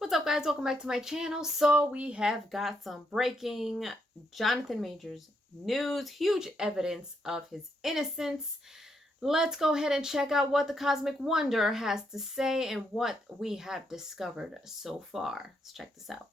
What's up, guys? Welcome back to my channel. So we have got some breaking Jonathan Majors news, huge evidence of his innocence. Let's go ahead and check out what the Cosmic Wonder has to say and what we have discovered so far. Let's check this out.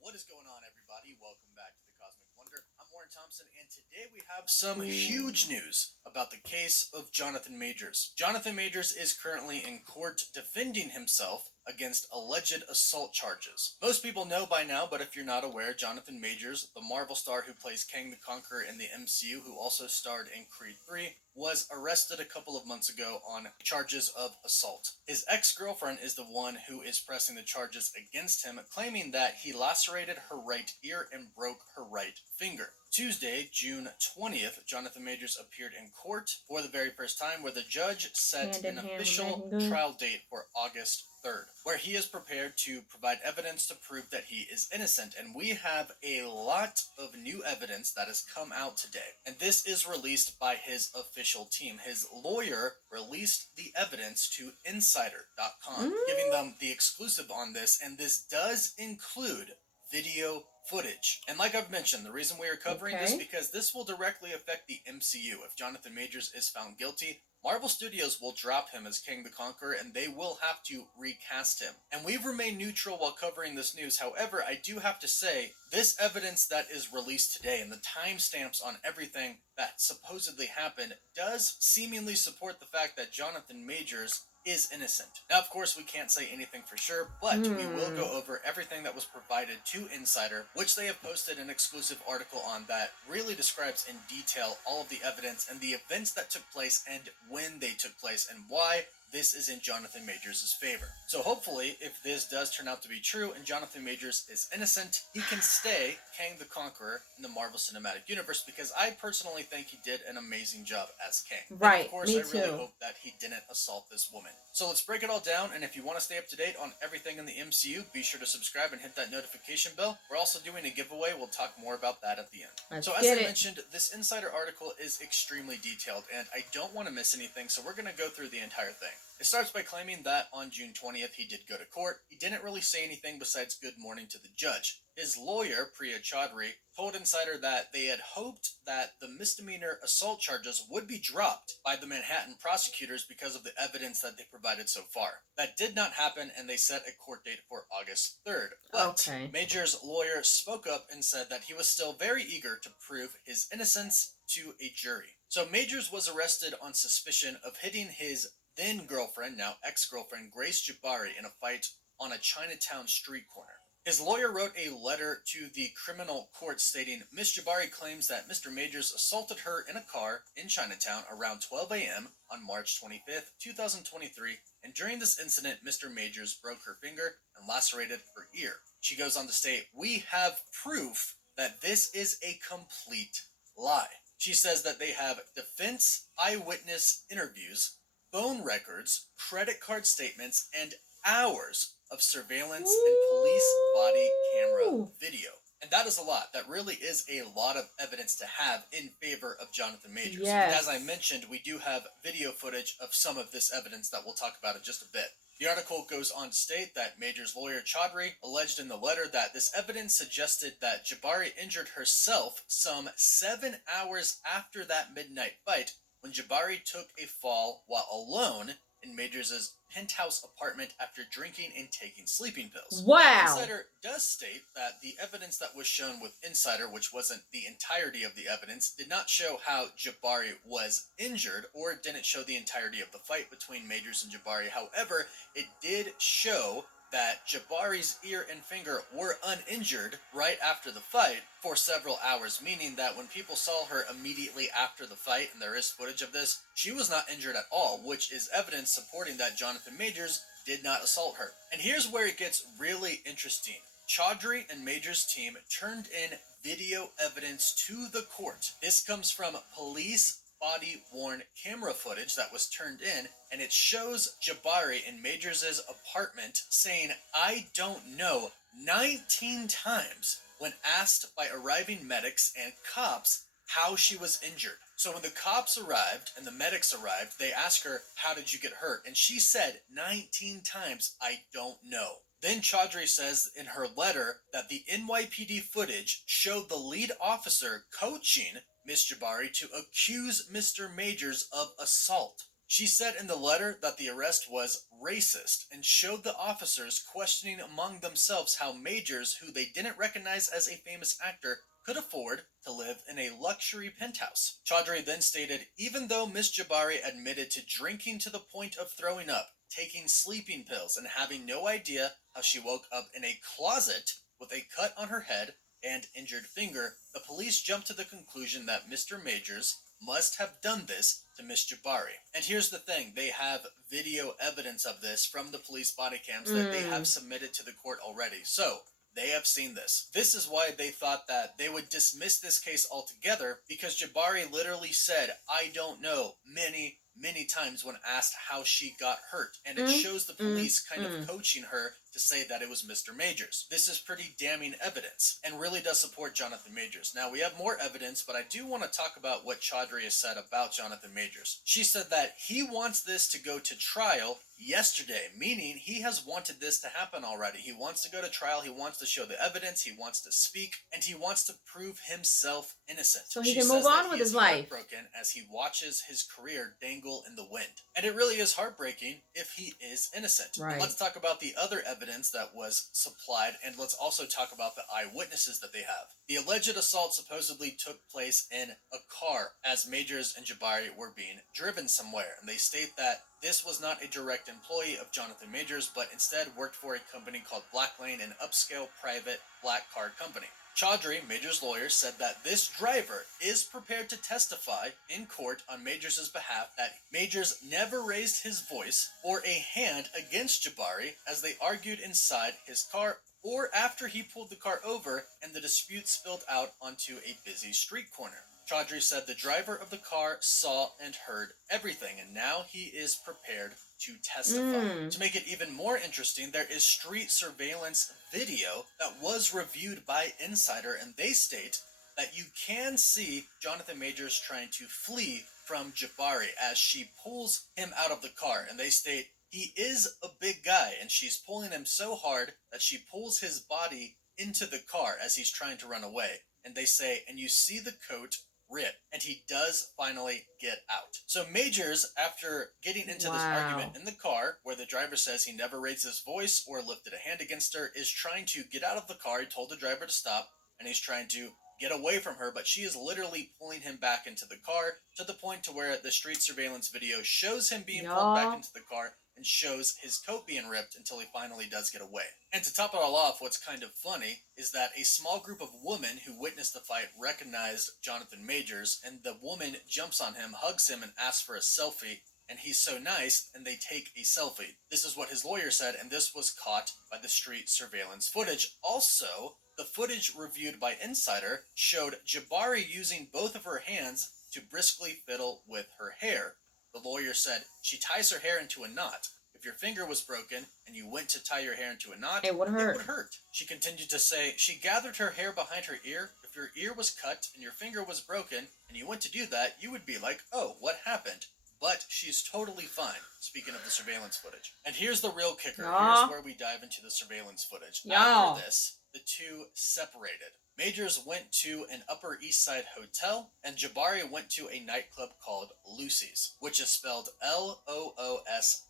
What is going on, everybody? Welcome back to the Cosmic Wonder. I'm Warren Thompson, and today we have some huge news about the case of Jonathan Majors. Jonathan Majors is currently in court defending himself against alleged assault charges. Most people know by now, but if you're not aware, Jonathan Majors, the Marvel star who plays Kang the Conqueror in the MCU, who also starred in Creed 3, was arrested a couple of months ago on charges of assault. His ex-girlfriend is the one who is pressing the charges against him, claiming that he lacerated her right ear and broke her right finger. Tuesday, June 20th, Jonathan Majors appeared in court for the very first time, where the judge set an official trial date for August 3rd, where he is prepared to provide evidence to prove that he is innocent. And we have a lot of new evidence that has come out today. And this is released by his official team. His lawyer released the evidence to Insider.com, giving them the exclusive on this. And this does include video footage. And like I've mentioned, the reason we are covering this because this will directly affect the MCU. If Jonathan Majors is found guilty, Marvel Studios will drop him as Kang the Conqueror, and they will have to recast him. And we've remained neutral while covering this news. However, I do have to say, this evidence that is released today and the timestamps on everything that supposedly happened does seemingly support the fact that Jonathan Majors is innocent. Now, of course, we can't say anything for sure, but we will go over everything that was provided to Insider, which they have posted an exclusive article on that really describes in detail all of the evidence and the events that took place and when they took place and why this is in Jonathan Majors' favor. So hopefully, if this does turn out to be true and Jonathan Majors is innocent, he can stay Kang the Conqueror in the Marvel Cinematic Universe, because I personally think he did an amazing job as Kang. Right, and of course, I really hope that he didn't assault this woman. So let's break it all down, and if you want to stay up to date on everything in the MCU, be sure to subscribe and hit that notification bell. We're also doing a giveaway. We'll talk more about that at the end. So as I mentioned, this Insider article is extremely detailed, and I don't want to miss anything, so we're going to go through the entire thing. It starts by claiming that on June 20th he did go to court. He didn't really say anything besides good morning to the judge. His lawyer, Priya Chaudhry, told Insider that they had hoped that the misdemeanor assault charges would be dropped by the Manhattan prosecutors because of the evidence that they provided so far. That did not happen, and they set a court date for August 3rd. But Major's lawyer spoke up and said that he was still very eager to prove his innocence to a jury. So Majors was arrested on suspicion of hitting his then-girlfriend, now ex-girlfriend, Grace Jabari in a fight on a Chinatown street corner. His lawyer wrote a letter to the criminal court stating, Ms. Jabari claims that Mr. Majors assaulted her in a car in Chinatown around 12 a.m. on March 25th, 2023, and during this incident, Mr. Majors broke her finger and lacerated her ear. She goes on to state, we have proof that this is a complete lie. She says that they have defense eyewitness interviews, phone records, credit card statements, and hours of surveillance and police body camera video. And that is a lot. That really is a lot of evidence to have in favor of Jonathan Majors. And as I mentioned, we do have video footage of some of this evidence that we'll talk about in just a bit. The article goes on to state that Major's lawyer Chaudhry alleged in the letter that this evidence suggested that Jabari injured herself some 7 hours after that midnight fight, when Jabari took a fall while alone in Majors' penthouse apartment after drinking and taking sleeping pills. Wow. Now, Insider does state that the evidence that was shown with Insider, which wasn't the entirety of the evidence, did not show how Jabari was injured, or it didn't show the entirety of the fight between Majors and Jabari. However, it did show that Jabari's ear and finger were uninjured right after the fight for several hours, meaning that when people saw her immediately after the fight, and there is footage of this, she was not injured at all, which is evidence supporting that Jonathan Majors did not assault her. And here's where it gets really interesting. Chaudhry and Majors' team turned in video evidence to the court. This comes from police body-worn camera footage that was turned in, and it shows Jabari in Majors' apartment saying, I don't know, 19 times when asked by arriving medics and cops how she was injured. So when the cops arrived and the medics arrived, they asked her, "How did you get hurt?" And she said 19 times, "I don't know." Then Chaudhry says in her letter that the NYPD footage showed the lead officer coaching Miss Jabari to accuse Mr. Majors of assault. She said in the letter that the arrest was racist and showed the officers questioning among themselves how Majors, who they didn't recognize as a famous actor, could afford to live in a luxury penthouse. Chaudhry then stated, even though Miss Jabari admitted to drinking to the point of throwing up, taking sleeping pills, and having no idea how she woke up in a closet with a cut on her head and injured finger, the police jumped to the conclusion that Mr. Majors must have done this to Miss Jabari. And here's the thing, they have video evidence of this from the police body cams that they have submitted to the court already. So, they have seen this. This is why they thought that they would dismiss this case altogether, because Jabari literally said, "I don't know," many, many times when asked how she got hurt. And it shows the police kind of coaching her to say that it was Mr. Majors. This is pretty damning evidence and really does support Jonathan Majors. Now, we have more evidence, but I do want to talk about what Chaudhry has said about Jonathan Majors. She said that he wants this to go to trial yesterday, meaning he has wanted this to happen already. He wants to go to trial, he wants to show the evidence, he wants to speak, and he wants to prove himself innocent. So he can move on with his life. Heartbroken as he watches his career dangle in the wind. And it really is heartbreaking if he is innocent. Right. Let's talk about the other evidence that was supplied, and let's also talk about the eyewitnesses that they have. The alleged assault supposedly took place in a car as Majors and Jabari were being driven somewhere, and they state that this was not a direct employee of Jonathan Majors, but instead worked for a company called Black Lane, an upscale private black car company. Chaudhry, Majors' lawyer, said that this driver is prepared to testify in court on Majors' behalf that Majors never raised his voice or a hand against Jabari as they argued inside his car or after he pulled the car over and the dispute spilled out onto a busy street corner. Chaudhry said the driver of the car saw and heard everything, and now he is prepared to testify. To make it even more interesting, there is street surveillance video that was reviewed by Insider, and they state that you can see Jonathan Majors trying to flee from Jabari as she pulls him out of the car, and they state he is a big guy, and she's pulling him so hard that she pulls his body into the car as he's trying to run away. And they say, and you see the coat rip, and he does finally get out. So Majors, after getting into this argument in the car, where the driver says he never raised his voice or lifted a hand against her, is trying to get out of the car. He told the driver to stop, and he's trying to get away from her, but she is literally pulling him back into the car to the point to where the street surveillance video shows him being pulled back into the car and shows his coat being ripped until he finally does get away. And to top it all off, what's kind of funny is that a small group of women who witnessed the fight recognized Jonathan Majors, and the woman jumps on him, hugs him, and asks for a selfie, and he's so nice, and they take a selfie. This is what his lawyer said, and this was caught by the street surveillance footage. Also, the footage reviewed by Insider showed Jabari using both of her hands to briskly fiddle with her hair. The lawyer said she ties her hair into a knot. If your finger was broken and you went to tie your hair into a knot, it would hurt. It would hurt. She continued to say she gathered her hair behind her ear. If your ear was cut and your finger was broken and you went to do that, you would be like, oh, what happened? But she's totally fine, speaking of the surveillance footage. And here's the real kicker. Here's where we dive into the surveillance footage. After this, the two separated. Majors went to an Upper East Side hotel, and Jabari went to a nightclub called Lucy's, which is spelled Loosie's.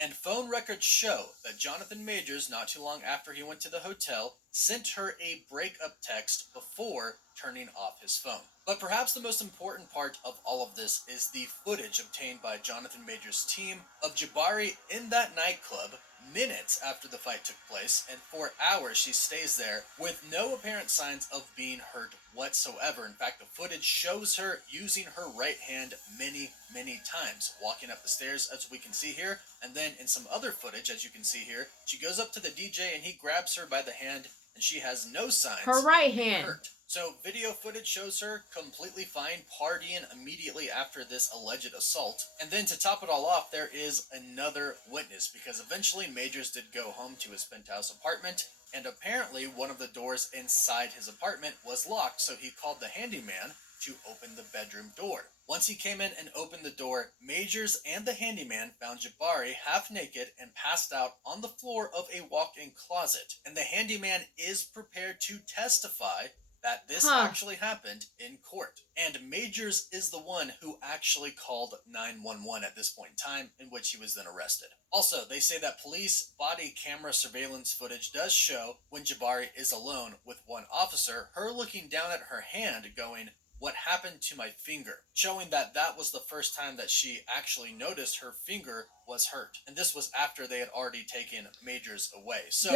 And phone records show that Jonathan Majors, not too long after he went to the hotel, sent her a breakup text before turning off his phone. But perhaps the most important part of all of this is the footage obtained by Jonathan Majors' team of Jabari in that nightclub minutes after the fight took place, and for hours she stays there with no apparent signs of being hurt whatsoever. In fact, the footage shows her using her right hand many, many times, walking up the stairs as we can see here, and then in some other footage, as you can see here, she goes up to the DJ and he grabs her by the hand and she has no signs Her right of being hand. hurt. So video footage shows her completely fine, partying immediately after this alleged assault. And then to top it all off, there is another witness, because eventually Majors did go home to his penthouse apartment, and apparently one of the doors inside his apartment was locked, so he called the handyman to open the bedroom door. Once he came in and opened the door, Majors and the handyman found Jabari half naked and passed out on the floor of a walk-in closet. And the handyman is prepared to testify that this actually happened in court. And Majors is the one who actually called 911 at this point in time, in which he was then arrested. Also, they say that police body camera surveillance footage does show when Jabari is alone with one officer, her looking down at her hand going, "What happened to my finger?" showing that that was the first time that she actually noticed her finger was hurt. And this was after they had already taken Majors away. So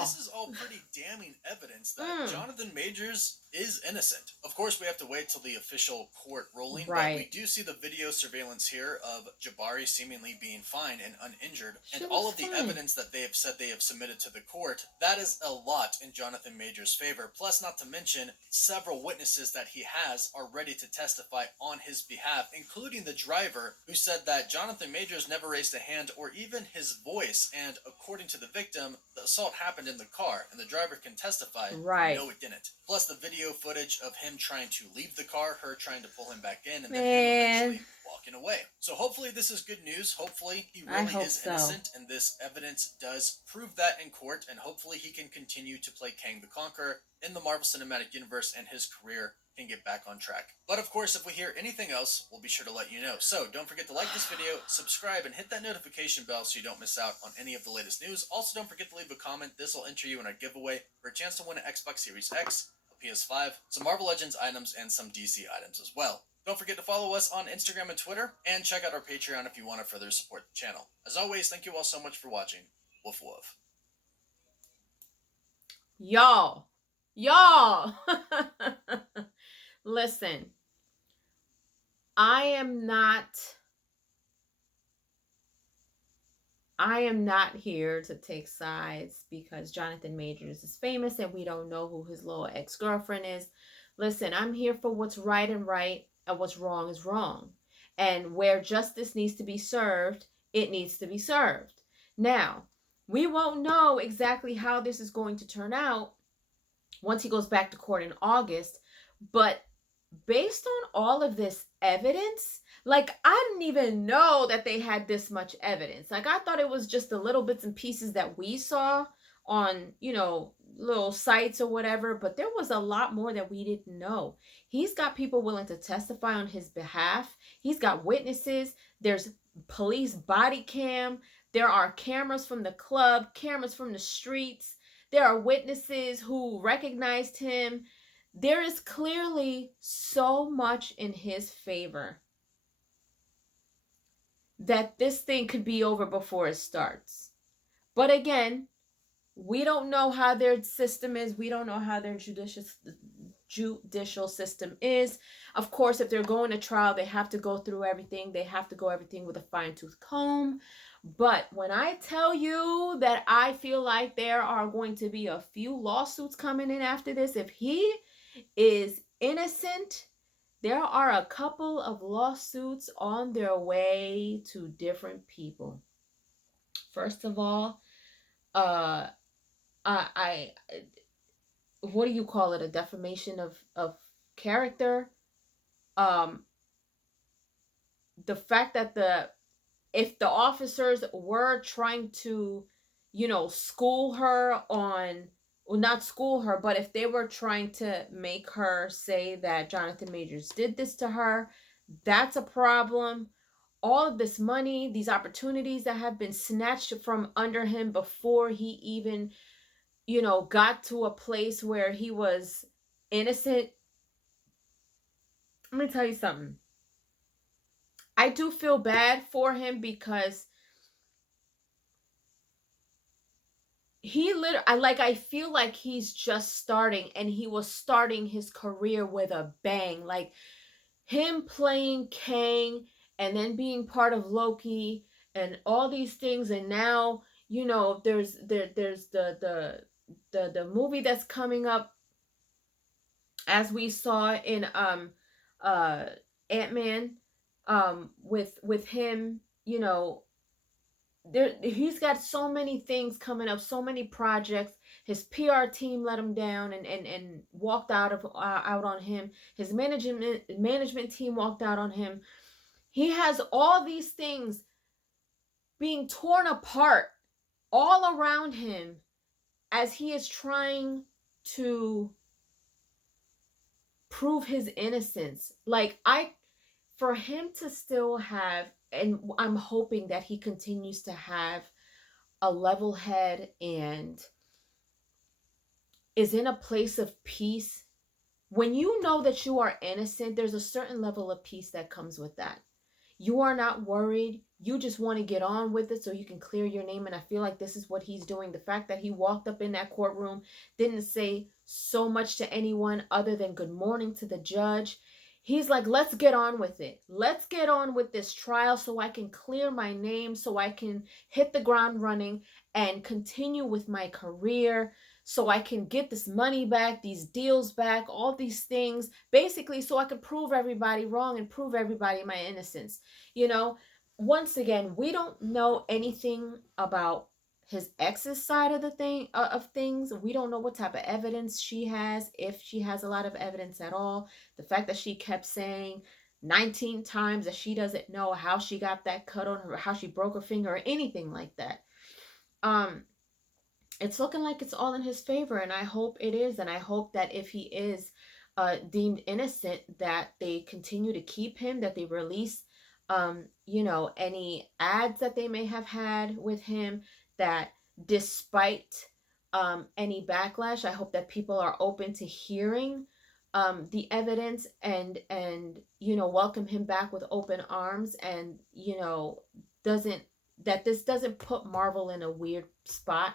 this is all pretty damning evidence that Jonathan Majors is innocent. Of course, we have to wait till the official court ruling, but we do see the video surveillance here of Jabari seemingly being fine and uninjured, and all of the evidence that they have said they have submitted to the court. That is a lot in Jonathan Majors' favor, plus not to mention several witnesses that he has are ready to testify on his behalf, including the driver, who said that Jonathan Majors never raised a hand or even his voice, and according to the victim, the assault happened in the car, and the driver can testify, no it didn't. Plus the video footage of him trying to leave the car, her trying to pull him back in, and then him eventually walking away. So hopefully this is good news. Hopefully he really is innocent, and this evidence does prove that in court, and hopefully he can continue to play Kang the Conqueror in the Marvel Cinematic Universe, and his career can get back on track. But of course, if we hear anything else, we'll be sure to let you know. So don't forget to like this video, subscribe, and hit that notification bell so you don't miss out on any of the latest news. Also, don't forget to leave a comment. This will enter you in our giveaway for a chance to win an Xbox Series X, a PS5, some Marvel Legends items, and some DC items as well. Don't forget to follow us on Instagram and Twitter, and check out our Patreon if you want to further support the channel. As always, thank you all so much for watching. Woof woof. Y'all. Listen, I am not here to take sides because Jonathan Majors is famous and we don't know who his little ex-girlfriend is. Listen, I'm here for what's right and what's wrong is wrong. And where justice needs to be served, it needs to be served. Now, we won't know exactly how this is going to turn out once he goes back to court in August, but based on all of this evidence, like, I didn't even know that they had this much evidence. Like, I thought it was just the little bits and pieces that we saw on, little sites or whatever, but there was a lot more that we didn't know. He's got people willing to testify on his behalf. He's got witnesses. There's police body cam. There are cameras from the club, cameras from the streets. There are witnesses who recognized him. There is clearly so much in his favor that this thing could be over before it starts. But again, we don't know how their system is. We don't know how their judicial system is. Of course, if they're going to trial, they have to go through everything. They have to go everything with a fine-tooth comb. But when I tell you that I feel like there are going to be a few lawsuits coming in after this, if he is innocent, there are a couple of lawsuits on their way to different people. First of all, I what do you call it? A defamation of character. The fact that if the officers were trying to, school her on, well, not school her, but if they were trying to make her say that Jonathan Majors did this to her, that's a problem. All of this money, these opportunities that have been snatched from under him before he even, got to a place where he was innocent. I'm going to tell you something. I do feel bad for him because I feel like he's just starting, and he was starting his career with a bang. Like, him playing Kang and then being part of Loki and all these things, and now, there's the the movie that's coming up, as we saw in Ant-Man, with him, you know, there he's got so many things coming up, so many projects. His PR team let him down and walked out on him. His management team walked out on him. He has all these things being torn apart all around him as he is trying to prove his innocence. Like, for him to still have, and I'm hoping that he continues to have a level head and is in a place of peace. When you know that you are innocent, there's a certain level of peace that comes with that. You are not worried. You just want to get on with it so you can clear your name. And I feel like this is what he's doing. The fact that he walked up in that courtroom, didn't say so much to anyone other than good morning to the judge. He's like, let's get on with it. Let's get on with this trial so I can clear my name, so I can hit the ground running and continue with my career, so I can get this money back, these deals back, all these things, basically so I could prove everybody wrong and prove everybody my innocence. You know, once again, we don't know anything about his ex's side of the things. We don't know what type of evidence she has, if she has a lot of evidence at all. The fact that she kept saying 19 times that she doesn't know how she got that cut on her, how she broke her finger, or anything like that. It's looking like it's all in his favor, and I hope it is. And I hope that if he is deemed innocent, that they continue to keep him, that they release any ads that they may have had with him, that despite any backlash, I hope that people are open to hearing the evidence, and welcome him back with open arms, and doesn't that this doesn't put Marvel in a weird spot.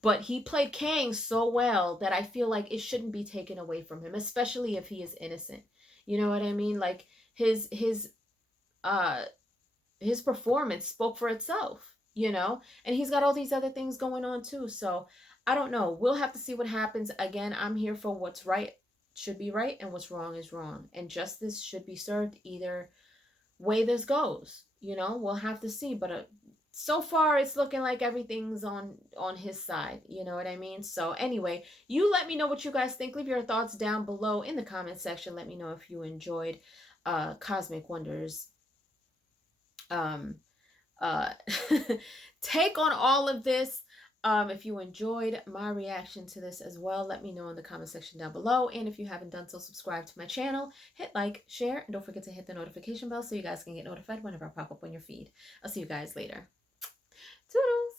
But he played Kang so well that I feel like it shouldn't be taken away from him, especially if he is innocent. You know what I mean? Like, uh his performance spoke for itself, and he's got all these other things going on too. So I don't know. We'll have to see what happens. Again, I'm here for what's right should be right and what's wrong is wrong, and justice should be served either way this goes. We'll have to see. But so far it's looking like everything's on his side. You know what I mean? So anyway, you let me know what you guys think. Leave your thoughts down below in the comment section. Let me know if you enjoyed Cosmic Wonders take on all of this. If you enjoyed my reaction to this as well, let me know in the comment section down below. And if you haven't done so, subscribe to my channel, hit like, share, and don't forget to hit the notification bell so you guys can get notified whenever I pop up on your feed. I'll see you guys later. Toodles!